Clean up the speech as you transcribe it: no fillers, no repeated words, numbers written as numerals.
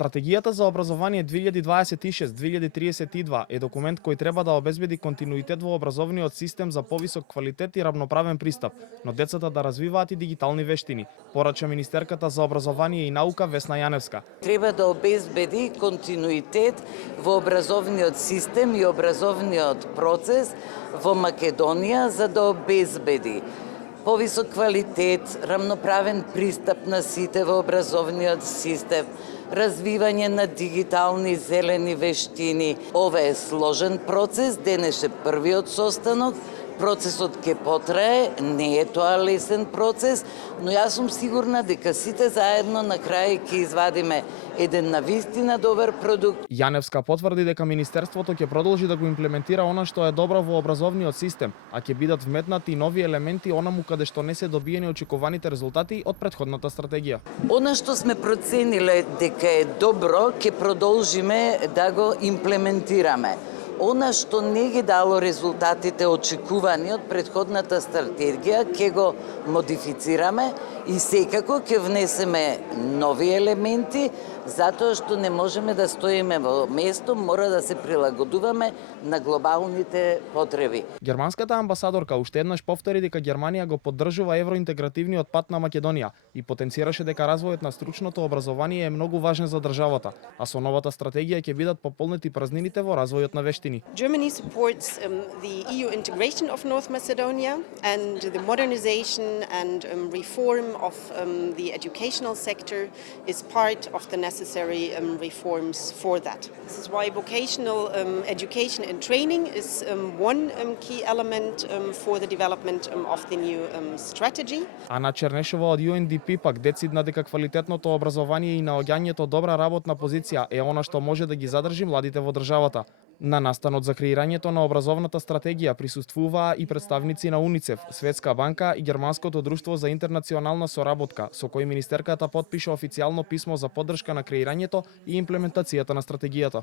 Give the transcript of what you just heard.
Стратегијата за образование 2026-2032 е документ кој треба да обезбеди континуитет во образовниот систем за повисок квалитет и равноправен пристап, но децата да развиваат и дигитални вештини, порача министерката за образование и наука Весна Јаневска. Треба да обезбеди континуитет во образовниот систем и образовниот процес во Македонија за да обезбеди повисок квалитет, равноправен пристап на сите во образовниот систем, развивање на дигитални зелени вештини. Ова е сложен процес, денес е првиот состанок, процесот ќе потрае, не е тоа лесен процес, но јас сум сигурна дека сите заедно на крај ќе извадиме еден навистина добар продукт. Јаневска потврди дека министерството ќе продолжи да го имплементира она што е добро во образовниот систем, а ќе бидат вметнати нови елементи онаму каде што не се добиени очекуваните резултати од претходната стратегија. Она што сме процениле дека е добро, ќе продолжиме да го имплементираме. Она што не ги дало резултатите очекувани од претходната стратегија, ќе го модифицираме и секако ќе внесеме нови елементи, затоа што не можеме да стоиме во место, мора да се прилагодуваме на глобалните потреби. Германската амбасадорка уште еднаш повтори дека Германија го поддржува евроинтегративниот пат на Македонија и потенцираше дека развојот на стручното образование е многу важен за државата, а со новата стратегија ќе бидат пополнети празнините во развојот на вештини. Germany supports the EU integration of North Macedonia and the modernization and reform of the educational sector is part of the necessary reforms for that. This is why vocational education and training is one key element for the development of the new strategy. Ана Чернешова од UNDP пак децидна дека квалитетното образование и наоѓањето добра работна позиција е она што може да ги задржи младите во државата. На настанот за креирањето на образовната стратегија присуствуваа и представници на УНИЦЕФ, Светска банка и Германското друштво за интернационална соработка, со кој министерката потпиша официјално писмо за поддршка на креирањето и имплементацијата на стратегијата.